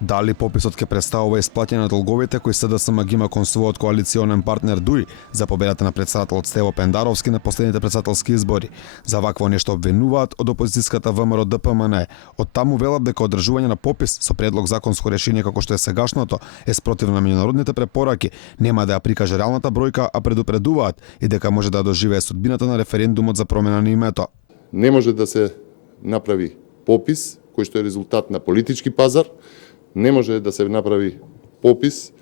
Дали пописот ќе представува исплаќање на долговите кои СДСМ ги има кон својот коалиционен партнер ДУИ за победата на претседателот Стево Пендаровски на последните претседателски избори. За вакво нешто обвинуваат од опозицијската ВМРО ДПМН. Од таму велат дека одржување на попис со предлог законско решение како што е сегашното е спротивно на меѓународните препораки, нема да ја прикаже реалната бројка, а предупредуваат и дека може да доживее судбината на референдумот за промена на името. Не може да се направи попис кој што е резултат на политички пазар. Не може да се направи попис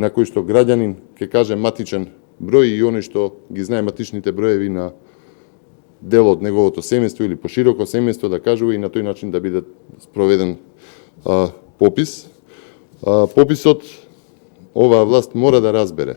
на кој што граѓанин ќе каже матичен број и оној што ги знае матичните броеви на дел од неговото семејство или пошироко семејство да кажува и на тој начин да биде спроведен попис. Пописот оваа власт мора да разбере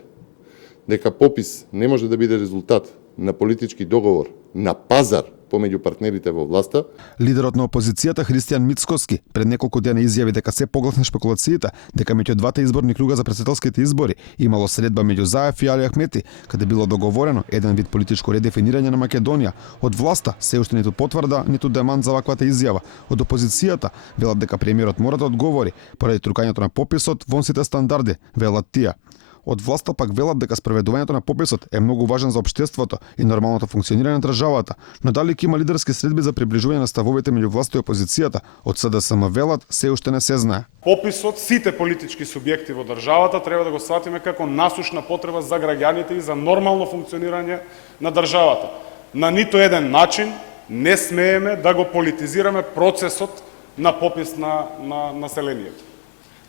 дека попис не може да биде резултат на политички договор на пазар помеѓу партнерите во власта. Лидерот на опозицијата Христијан Мицкоски пред неколку дена изјави дека се погласни шпекулациите дека меѓу двата изборни круга за претседателските избори имало средба меѓу Заев и Али Ахмети, каде било договорено еден вид политичко редефинирање на Македонија. Од власта се уште ниту потврда, ниту демант за ваквата изјава. Од опозицијата велат дека премиерот мора да одговори поради трукањето на пописот во сите стандарди, велат тие. Од власта пак велат дека спроведувањето на пописот е многу важен за општеството и нормалното функционирање на државата, но дали ќе има лидерски средби за приближување на ставовите меѓу власта и опозицијата, од СДСМ велат се уште не се знае. Пописот сите политички субјекти во државата треба да го сватиме како насушна потреба за граѓаните и за нормално функционирање на државата. На нито еден начин не смееме да го политизираме процесот на попис на населението.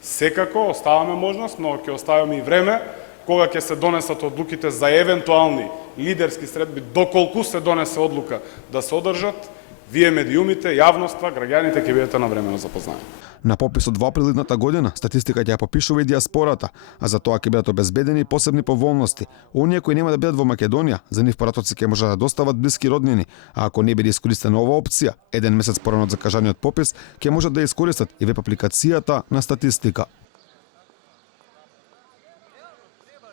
Секако оставаме можност, но ќе оставаме и време кога ќе се донесат одлуките за евентуални лидерски средби, доколку се донесе одлука да се одржат, вие медиумите, јавноста, граѓаните ќе бидете навремено запознаени. На пописот во април идната година статистика ќе ја попишува и диаспората, а за тоа ќе бидат обезбедени посебни поволности. Оние кои нема да бидат во Македонија, за нив поратоци ќе може да достават блиски роднини, а ако не биде искористена оваа опција, еден месец порано од закажаниот попис, ќе можат да ја искористат и веб апликацијата на статистика.